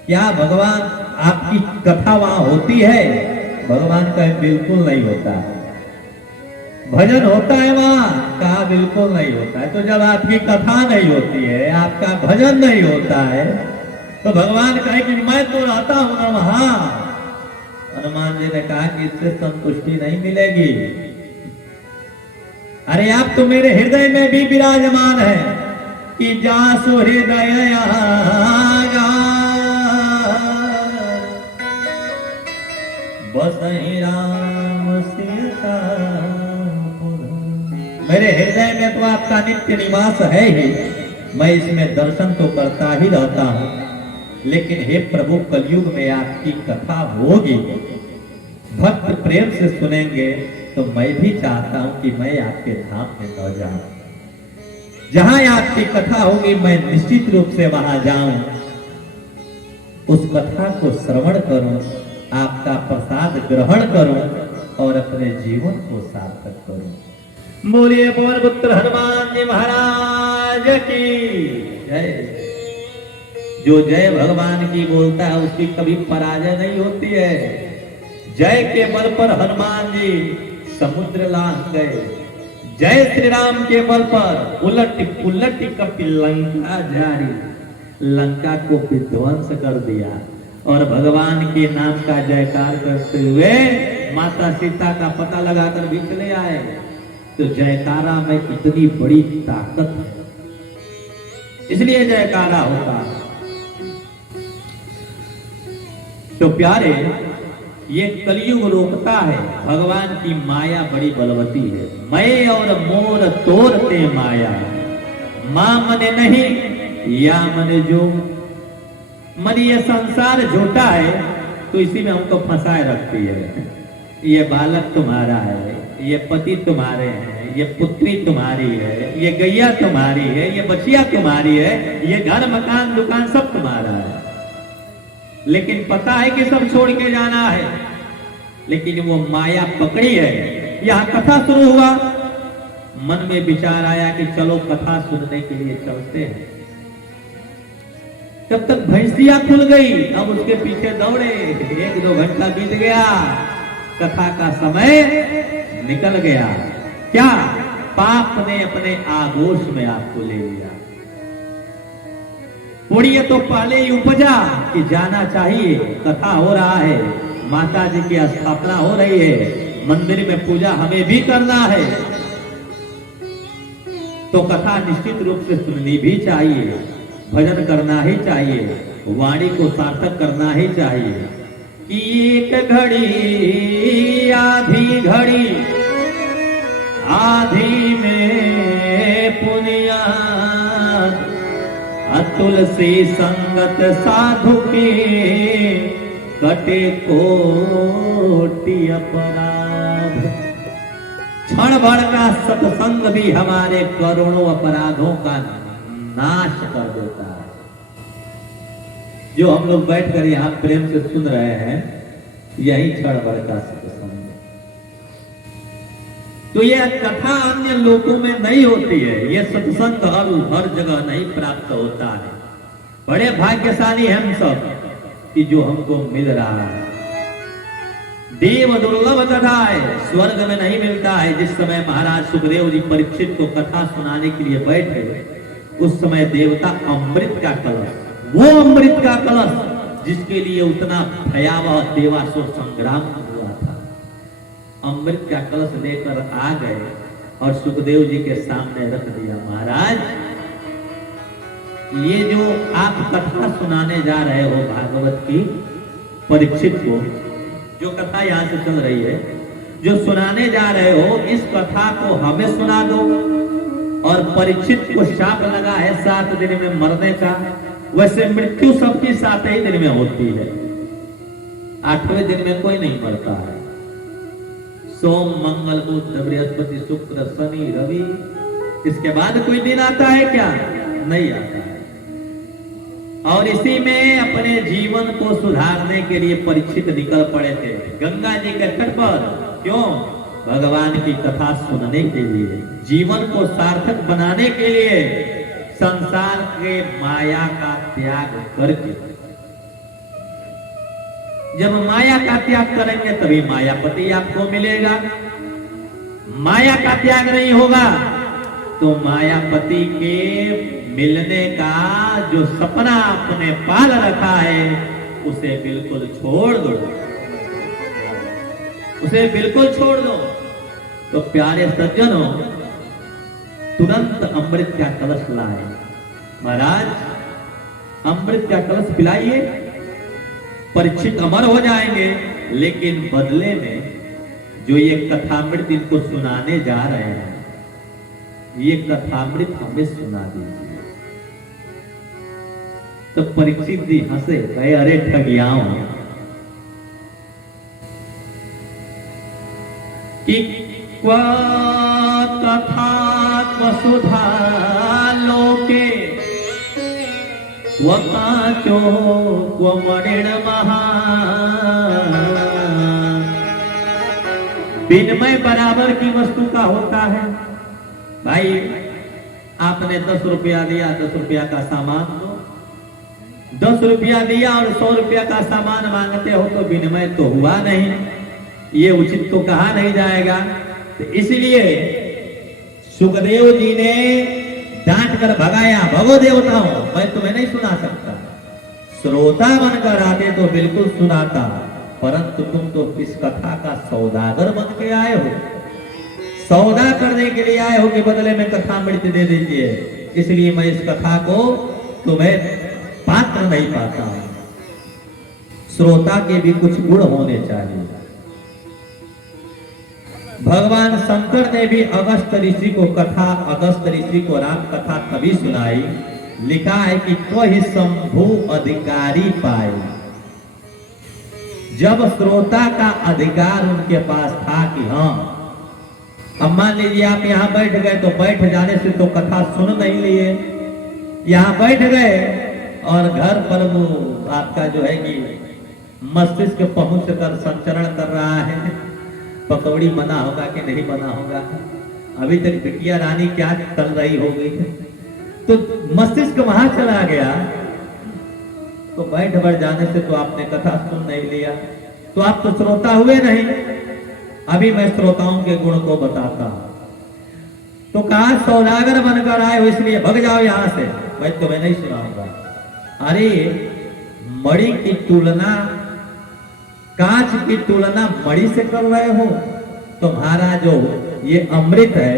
क्या भगवान आपकी कथा वहां होती है? भगवान कहे बिल्कुल नहीं होता है। भजन होता है वहां? कहा बिल्कुल नहीं होता है। तो जब आपकी कथा नहीं होती है, आपका भजन नहीं होता है, तो भगवान कहे कि मैं तो रहता हूं ना वहां। हनुमान जी ने कहा कि इससे संतुष्टि नहीं मिलेगी। अरे आप तो मेरे हृदय में भी विराजमान है कि जासु हृदय बसहि राम मेरे हृदय में तो आपका नित्य निवास है ही, मैं इसमें दर्शन तो करता ही रहता हूँ, लेकिन हे प्रभु कलयुग में आपकी कथा होगी, भक्त प्रेम से सुनेंगे, तो मैं भी चाहता हूं कि मैं आपके धाम में न जाऊं। जहां आपकी कथा होगी मैं निश्चित रूप से वहां जाऊं, उस कथा को श्रवण करूं, आपका प्रसाद ग्रहण करूं और अपने जीवन को सार्थक करूं। बोलिए पवन पुत्र हनुमान जी महाराज की जय। जो जय भगवान की बोलता है उसकी कभी पराजय नहीं होती है। जय के बल पर हनुमान जी समुद्र लांघ गए, जय श्री राम के बल पर उलट पुलट कपि लंका जारी, लंका को विध्वंस कर दिया और भगवान के नाम का जयकार करते हुए माता सीता का पता लगाकर भी चले आए। तो जयकारा में इतनी बड़ी ताकत है, इसलिए जयकारा होता। तो प्यारे, ये कलयुग रोकता है, भगवान की माया बड़ी बलवती है। मैं और मोर तोरते माया, मां मने नहीं या मने जो। मन ये संसार झूठा है तो इसी में हमको फंसाए रखती है। ये बालक तुम्हारा है, ये पति तुम्हारे हैं, ये पुत्री तुम्हारी है, ये गैया तुम्हारी है, ये बचिया तुम्हारी है, ये घर मकान दुकान सब तुम्हारा है। लेकिन पता है कि सब छोड़ के जाना है, लेकिन वो माया पकड़ी है। यहां कथा शुरू हुआ, मन में विचार आया कि चलो कथा सुनने के लिए चलते हैं। जब तक भैंसिया खुल गई, अब उसके पीछे दौड़े। 1-2 घंटा बीत गया, कथा का समय निकल गया। क्या पाप ने अपने आगोश में आपको ले लिया। पुण्य तो पहले ही उपजा कि जाना चाहिए, कथा हो रहा है, माता जी की स्थापना हो रही है, मंदिर में पूजा हमें भी करना है, तो कथा निश्चित रूप से सुननी भी चाहिए, भजन करना ही चाहिए, वाणी को सार्थक करना ही चाहिए। कि एक घड़ी आधी घड़ी, आधी में पुनिया, तुलसी संगत साधु की, कटे कोटि अपराध। क्षण भर का सत्संग भी हमारे करोड़ों अपराधों का नाश कर देता है। जो हम लोग बैठकर यहाँ प्रेम से सुन रहे हैं, यही क्षण भर का सत्संग। तो यह कथा अन्य लोगों में नहीं होती है, यह सत्संग हर जगह नहीं प्राप्त होता है। बड़े भाग्यशाली हम सब कि जो हमको मिल रहा है। देव दुर्लभ कथा है, स्वर्ग में नहीं मिलता है। जिस समय महाराज सुखदेव जी परीक्षित को कथा सुनाने के लिए बैठे, उस समय देवता अमृत का कलश, वो अमृत का कलश जिसके लिए उतना भयावह देवासुर संग्राम हुआ था, अमृत का कलश लेकर आ गए और सुखदेव जी के सामने रख दिया। महाराज, ये जो आप कथा सुनाने जा रहे हो भागवत की परीक्षित को, जो कथा यहाँ से चल रही है, जो सुनाने जा रहे हो, इस कथा को हमें सुना दो। और परीक्षित को शाप लगा है 7 दिन में मरने का। वैसे मृत्यु सबकी 7 ही दिन में होती है, 8वें दिन में कोई नहीं मरता है। सोम मंगल बुध बृहस्पति शुक्र शनि रवि, इसके बाद कोई दिन आता है क्या? नहीं आता है। और इसी में अपने जीवन को सुधारने के लिए परीक्षित निकल पड़े थे गंगा जी के तट पर। क्यों? भगवान की कथा सुनने के लिए, जीवन को सार्थक बनाने के लिए, संसार के माया का त्याग करके। जब माया का त्याग करेंगे तभी मायापति आपको मिलेगा। माया का त्याग नहीं होगा तो मायापति के मिलने का जो सपना आपने पाल रखा है उसे बिल्कुल छोड़ दो, उसे बिल्कुल छोड़ दो। तो प्यारे सज्जनों, तुरंत अमृत का कलश लाए। महाराज, अमृत का कलश पिलाइए, परीक्षित अमर हो जाएंगे। लेकिन बदले में जो ये कथामृत इनको सुनाने जा रहे हैं, ये कथामृत हमें सुना दीजिए। तो परीक्षित जी हंसे, कहे अरे ठगियाओ, कि क्वा कथा वसुधा लोके वकाचो क्वमणिण महा। विनिमय बराबर की वस्तु का होता है। भाई आपने 10 रुपया दिया, 10 रुपया का सामान दो। 10 रुपया दिया और 100 रुपया का सामान मांगते हो तो विनिमय तो हुआ नहीं, ये उचित तो कहा नहीं जाएगा। तो इसलिए सुखदेव जी ने डांट कर भगाया, भगो देवताओं, मैं तुम्हें नहीं सुना सकता। श्रोता बनकर आते तो बिल्कुल सुनाता, परंतु तुम तो इस कथा का सौदागर बन के आए हो, सौदा करने के लिए आए हो कि बदले में कथामृत दे दीजिए, इसलिए मैं इस कथा को तुम्हें पात्र नहीं पाता हूं। श्रोता के भी कुछ गुण होने चाहिए। भगवान शंकर ने भी अगस्त ऋषि को राम कथा तभी सुनाई। लिखा है कि त्वहि शंभु अधिकारी पाए, जब श्रोता का अधिकार उनके पास था कि हाँ, अब मान लीजिए आप यहाँ बैठ गए तो बैठ जाने से तो कथा सुन नहीं लिए, यहाँ बैठ गए और घर पर वो आपका जो है कि मस्तिष्क पहुंच कर संचरण कर रहा है, पकौड़ी बना होगा कि नहीं बना होगा, अभी तक बिटिया रानी क्या चल रही होगी, तो मस्तिष्क वहां चला गया, तो बैठ जाने से तो आपने कथा सुन नहीं लिया, तो आप तो श्रोता हुए नहीं। अभी मैं श्रोताओं के गुण को बताता हूं। तो कहा सौदागर बनकर आए हो इसलिए भग जाओ यहां से, मैं तुम्हें नहीं सुनाऊंगा। अरे मणि की तुलना, कांच की तुलना मणि से कर रहे हो? तुम्हारा जो ये अमृत है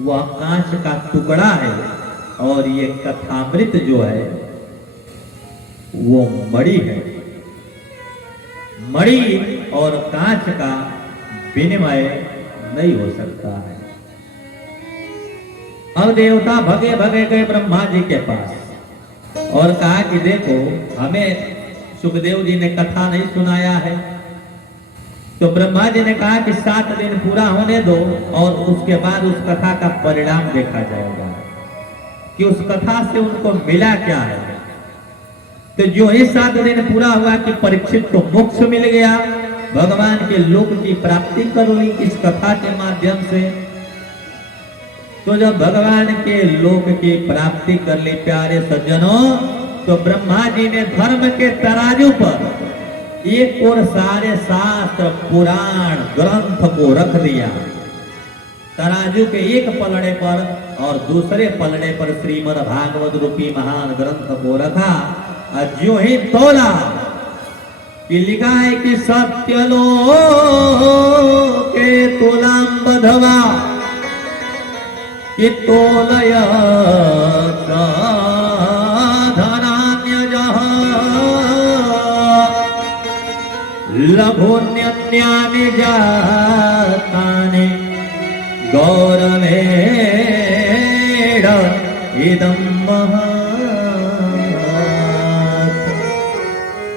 वह कांच का टुकड़ा है, और ये कथामृत जो है वो मणि है। मणि और कांच का विनिमय नहीं हो सकता है। अब देवता भगे भगे गए ब्रह्मा जी के पास और कहा कि देखो, हमें सुखदेव जी ने कथा नहीं सुनाया है। तो ब्रह्मा जी ने कहा कि 7 दिन पूरा होने दो और उसके बाद उस कथा का परिणाम देखा जाएगा कि उस कथा से उनको मिला क्या है। तो जो ही 7 दिन पूरा हुआ कि परीक्षित को मोक्ष मिल गया, भगवान के लोक की प्राप्ति कर ली इस कथा के माध्यम से। तो जब भगवान के लोक की प्राप्ति कर ली प्यारे सज्जनों, तो ब्रह्मा जी ने धर्म के तराजू पर एक और सारे शास्त्र पुराण ग्रंथ को रख दिया। तराजू के एक पलड़े पर और दूसरे पलड़े पर श्रीमद् भागवत रूपी महान ग्रंथ को रखा, और जो ही तोला कि लिखा है कि सत्यलो के तुलाम बधवा कि तोलय लघुन्यन्यानि जातानि गौरवेण इदं महा।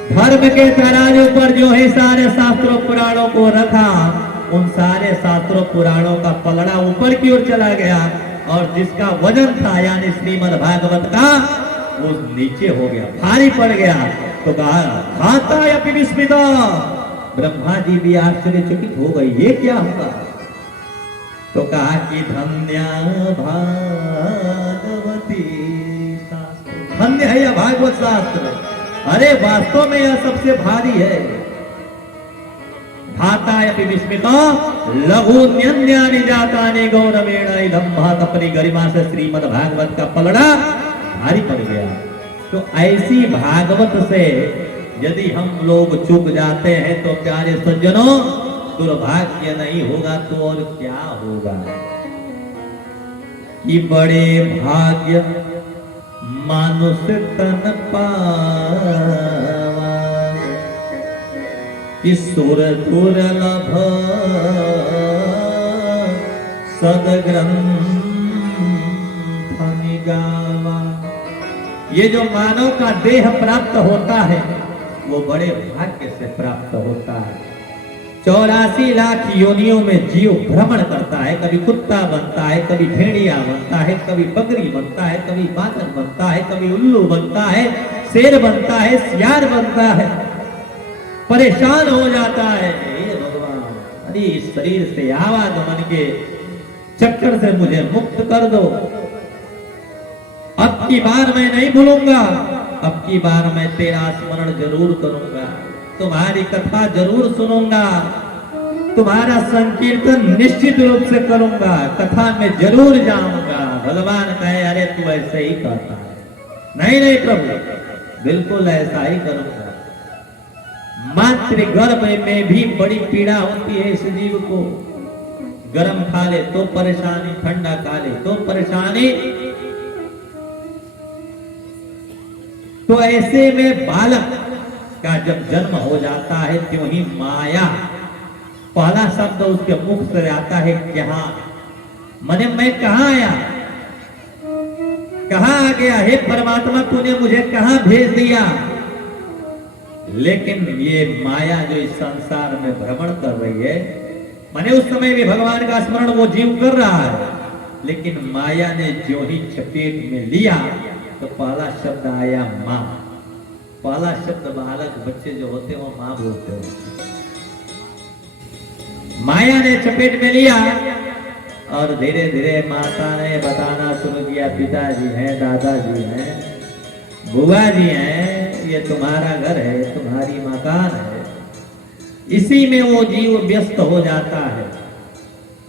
धर्म के तराजू पर जो है सारे शास्त्रों पुराणों को रखा, उन सारे शास्त्रों पुराणों का पलड़ा ऊपर की ओर चला गया, और जिसका वजन था यानी श्रीमद् भागवत का, वो नीचे हो गया, भारी पड़ गया। तो कहा खाता अपि विस्मिता, ब्रह्मा जी भी आश्चर्यचकित हो गई, ये क्या हुआ? तो कहा कि धन्या भागवती शास्त्र, धन्य है यह भागवत शास्त्र। अरे वास्तव में यह सबसे भारी है। भाता अपि विस्मिता लघुन्यन्यानि जातानि गौरवेण इदं महत्, अपनी गरिमा से श्रीमद् भागवत का पलड़ा भारी पड़ गया। तो ऐसी भागवत से यदि हम लोग चूक जाते हैं तो प्यारे सज्जनों, दुर्भाग्य नहीं होगा तो और क्या होगा। कि बड़े भाग्य मानुष तन पावा, ईश्वर दुर्लभ सदग्रंथ निगावा। ये जो मानव का देह प्राप्त होता है वो बड़े भाग्य से प्राप्त होता है। 84 लाख योनियों में जीव भ्रमण करता है, कभी कुत्ता बनता है, कभी भेड़िया बनता है, कभी बकरी बनता है, कभी बादल बनता है, कभी उल्लू बनता है, शेर बनता है, सियार बनता है, परेशान हो जाता है। हे भगवान, अरे इस शरीर से आवागमन के चक्कर से मुझे मुक्त कर दो। अब की बार मैं नहीं भूलूंगा, अब की बार मैं तेरा स्मरण जरूर करूंगा, तुम्हारी कथा जरूर सुनूंगा, तुम्हारा संकीर्तन निश्चित रूप से करूंगा, कथा में जरूर जाऊंगा। भगवान कहे अरे तू ऐसे ही कहता है। नहीं नहीं प्रभु, बिल्कुल ऐसा ही करूंगा। मातृ गर्भ में भी बड़ी पीड़ा होती है इस जीव को। गरम खा ले तो परेशानी, ठंडा खा ले तो परेशानी। तो ऐसे में बालक का जब जन्म हो जाता है त्यों ही माया, पहला शब्द उसके मुख से आता है क्या, मने मैं कहां आया, कहां आ गया, हे परमात्मा तूने मुझे कहां भेज दिया। लेकिन ये माया जो इस संसार में भ्रमण कर रही है, माने उस समय भी भगवान का स्मरण वो जीव कर रहा है, लेकिन माया ने जो ही चपेट में लिया तो पहला शब्द आया मां। पहला शब्द बालक बच्चे जो होते हैं वो मां बोलते हैं। माया ने चपेट में लिया और धीरे धीरे माता ने बताना शुरू किया, पिताजी हैं, दादाजी हैं, बुआ जी हैं, ये तुम्हारा घर है, तुम्हारी मकान है। इसी में वो जीव व्यस्त हो जाता है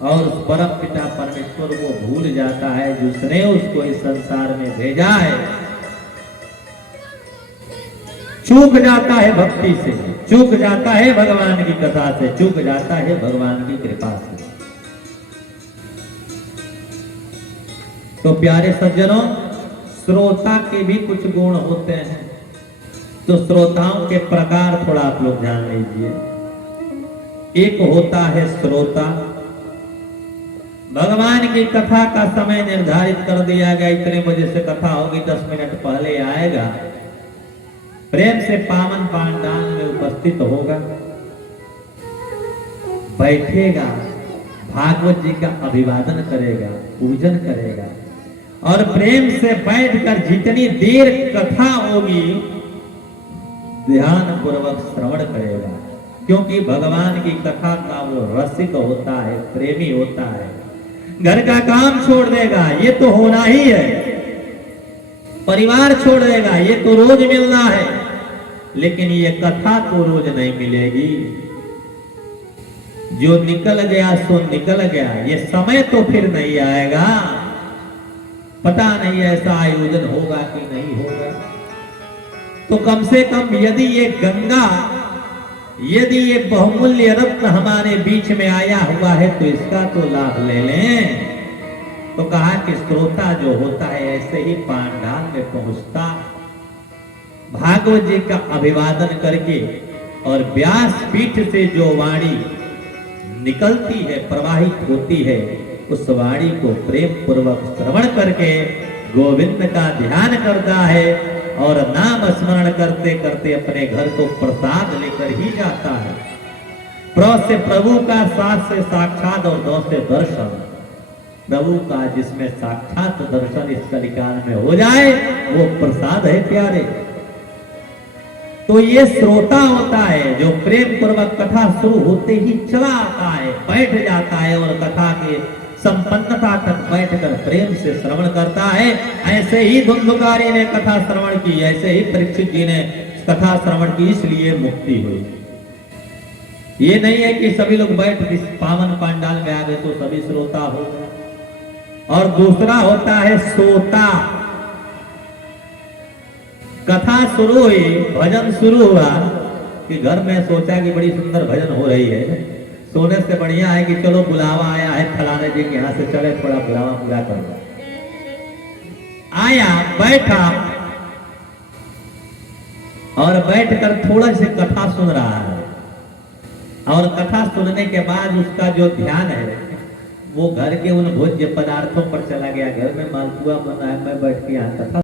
और परम पिता परमेश्वर को भूल जाता है जिसने उसको इस संसार में भेजा है। चूक जाता है भक्ति से, चूक जाता है भगवान की कथा से, चूक जाता है भगवान की कृपा से। तो प्यारे सज्जनों, श्रोता के भी कुछ गुण होते हैं, तो श्रोताओं के प्रकार थोड़ा आप लोग जान लीजिए। एक होता है श्रोता, भगवान की कथा का समय निर्धारित कर दिया गया, इतने बजे से कथा होगी, 10 मिनट पहले आएगा, प्रेम से पावन पांडाल में उपस्थित होगा, बैठेगा, भागवत जी का अभिवादन करेगा, पूजन करेगा और प्रेम से बैठकर जितनी देर कथा होगी ध्यान पूर्वक श्रवण करेगा, क्योंकि भगवान की कथा का वो रसिक होता है, प्रेमी होता है। घर का काम छोड़ देगा, ये तो होना ही है, परिवार छोड़ देगा, ये तो रोज मिलना है, लेकिन ये कथा तो रोज नहीं मिलेगी। जो निकल गया सो निकल गया, ये समय तो फिर नहीं आएगा। पता नहीं ऐसा आयोजन होगा कि नहीं होगा। तो कम से कम यदि ये गंगा, यदि ये बहुमूल्य रत्न हमारे बीच में आया हुआ है तो इसका तो लाभ ले लें। तो कहा कि श्रोता जो होता है ऐसे ही पांडाल में पहुंचता, भागवत जी का अभिवादन करके और व्यास पीठ से जो वाणी निकलती है, प्रवाहित होती है, उस वाणी को प्रेम पूर्वक श्रवण करके गोविंद का ध्यान करता है और नाम स्मरण करते करते अपने घर को प्रसाद लेकर ही जाता है। प्र से प्रभु का, साथ से साक्षात और दो से दर्शन, प्रभु का जिसमें साक्षात दर्शन इस कलिकाल में हो जाए वो प्रसाद है प्यारे। तो ये श्रोता होता है जो प्रेम पूर्वक कथा शुरू होते ही चला आता है, बैठ जाता है और कथा के संपन्नता तक बैठकर प्रेम से श्रवण करता है। ऐसे ही धुंधुकारी ने कथा श्रवण की, ऐसे ही परीक्षित जी ने कथा श्रवण की, इसलिए मुक्ति हुई। ये नहीं है कि सभी लोग बैठ इस पावन पांडाल में आ गए तो सभी श्रोता हो गए। और दूसरा होता है सोता। कथा शुरू हुई, भजन शुरू हुआ कि घर में सोचा कि बड़ी सुंदर भजन हो रही है, सोने से बढ़िया है कि चलो बुलावा आया है फलाने जी के यहाँ से, चले थोड़ा बुलावा पूरा कर दो। आया, बैठा और बैठकर थोड़ा सी कथा सुन रहा है। और कथा सुनने के बाद उसका जो ध्यान है वो घर के उन भोज्य पदार्थों पर चला गया। घर में मालपुआ बना है, मैं बैठ के यहाँ कथा